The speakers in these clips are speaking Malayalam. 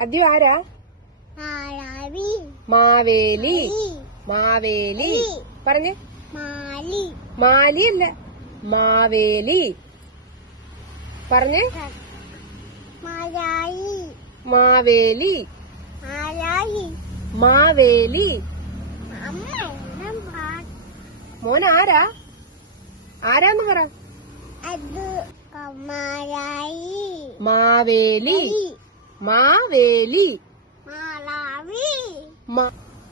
അദ്യം ആരാ? മാവേലി. മാവേലി പറഞ്ഞേ. മാലി അല്ല, മാവേലി പറഞ്ഞേ. മാവേലി. മാവേലി. മോൻ ആരാ? ആരാന്ന് പറ. മാവേലി. മാവേലി.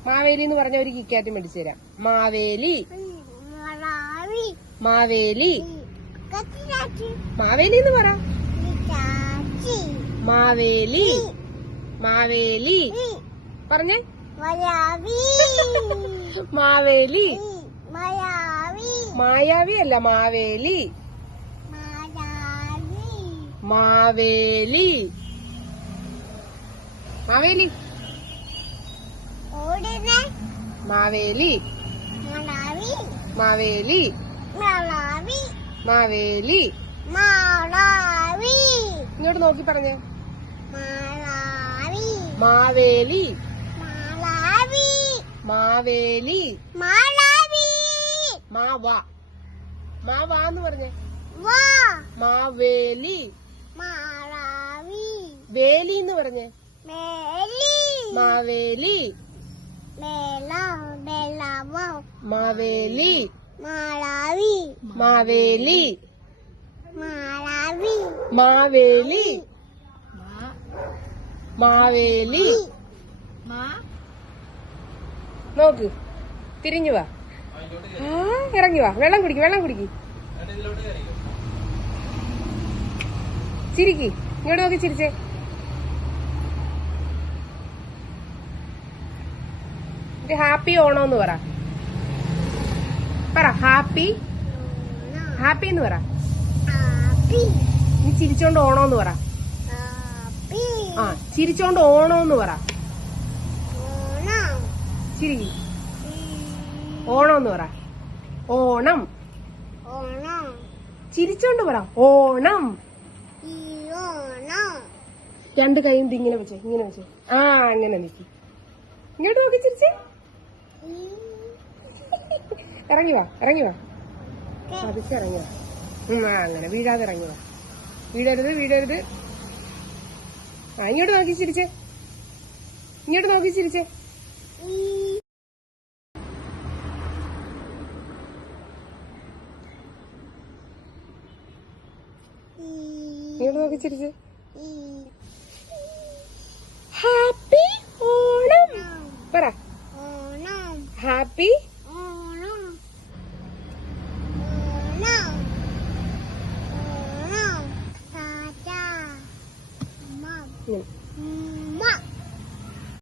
മാവേലി എന്ന് പറഞ്ഞ ഒരു കിക്കാറ്റ് മേടിച്ചു തരാം. മാവേലി. മാവേലി. മാവേലി എന്ന് പറ. മാവേലി. മാവേലി പറഞ്ഞേ. മാവേലി. മായാവി അല്ല, മാവേലി. മാവേലി. മാവേലി. മാവേലി. മാവേലി. മാവേലി. ഇങ്ങോട്ട് നോക്കി പറഞ്ഞേ. മാവേലി. മാവേലി. മാവാ. മാവാന്ന് പറഞ്ഞേ. മാവേലി. വേലി എന്ന് പറഞ്ഞേ. മാവേലി. മാവേലി. മാവേലി. മാവേലി. മാവേലി. നോക്ക്, തിരിഞ്ഞു വാ. ഇറങ്ങി വാ. വെള്ളം കുടിക്ക്, വെള്ളം കുടിക്ക്. ചിരിക്ക്. ഇങ്ങോട്ട് നോക്കി ചിരിച്ചേ. ഹാപ്പി ഓണോന്ന് പറ. പറ ഹാപ്പി. ഹാപ്പി എന്ന് പറ. നീ ചിരിച്ചോണ്ട് ഓണോന്ന് പറ. ആ, ചിരിച്ചോണ്ട് ഓണോന്ന് പറ. ചിരി. ഓണോന്ന് പറ. ഓണം. ചിരിച്ചോണ്ട് പറ. ഓണം. രണ്ട് കൈയും ഇങ്ങനെ വെച്ചേ, ഇങ്ങനെ വെച്ചേ. ആ, അങ്ങനെ നിക്ക്. ഇങ്ങോട്ട് നോക്കി ചിരിച്ചേ. ഇറങ്ങി വാ, ഇറങ്ങി വാ. പതുക്കെ വാ. അങ്ങനെ വീഴാതെ ഇറങ്ങി വാ. വീഴരുത്, വീഴരുത്. ആ, ഇങ്ങോട്ട് നോക്കി ചിരിച്ചേ. ഇങ്ങോട്ട് നോക്കി ചിരിച്ചേ. ഇങ്ങോട്ട് നോക്കി ചിരിച്ചേ. ഹാപ്പി ഓണം പറ. ഹാപ്പി